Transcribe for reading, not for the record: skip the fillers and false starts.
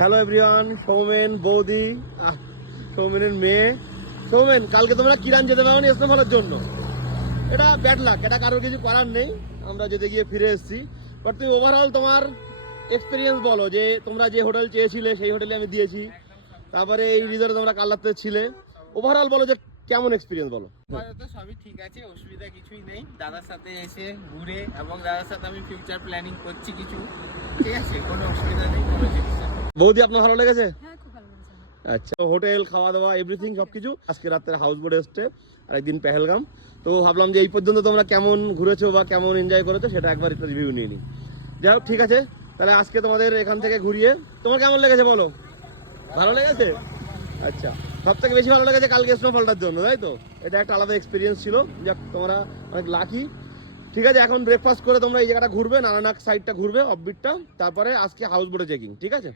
Hello everyone, Soumen বৌদি, সৌমেনের মেয়ে। সৌমেন, কালকে তোমরা কিরান যেতে পারো স্নোফলের জন্য। এটা ব্যাড লাক, এটা কারোর কিছু করার নেই, আমরা যেতে গিয়ে ফিরে এসেছি। বাট তুমি ওভারঅল তোমার এক্সপিরিয়েন্স বলো, যে তোমরা যে হোটেল চেয়েছিলে সেই হোটেলে আমি দিয়েছি, তারপরে এই রিসর্টে তোমরা কাল্লাতে ছিলে। ওভারঅল বলো যে কেমন এক্সপিরিয়েন্স বলো। আপাতত সবই ঠিক আছে, অসুবিধা কিছুই নেই। দাদার সাথে এসে ঘুরে এবং দাদার সাথে আমি ফিউচার প্ল্যানিং করছি কিছু, ঠিক আছে, কোনো অসুবিধা নেই, কোনো জিনিস নেই। বৌদি, আপনার ভালো লেগেছে? হ্যাঁ, খুব ভালো লেগেছে। আচ্ছা, হোটেল, খাওয়া দাওয়া, এভরিথিং সবকিছু। আজকে রাত্রে হাউস বোটে এসছে, আর একদিন পেহেলগাম। তো ভাবলাম যে এই পর্যন্ত তোমরা কেমন ঘুরেছো বা কেমন এনজয় করেছো সেটা একবার একটু রিভিউ নিয়ে নিই। যাই হোক, ঠিক আছে, তাহলে আজকে তোমাদের এখান থেকে ঘুরিয়ে তোমার কেমন লেগেছে বলো। ভালো লেগেছে? আচ্ছা, সব থেকে বেশি ভালো লেগেছে কালকে স্নোফলটার জন্য, তাই তো? এটা একটা আলাদা এক্সপিরিয়েন্স ছিল, যাক তোমরা অনেক লাকি। ঠিক আছে, এখন ব্রেকফাস্ট করে তোমরা এই জায়গাটা ঘুরবে, নারায়ণাগ সাইডটা ঘুরবে, অফবিটটা, তারপরে আজকে হাউস বোটে চেকিং, ঠিক আছে?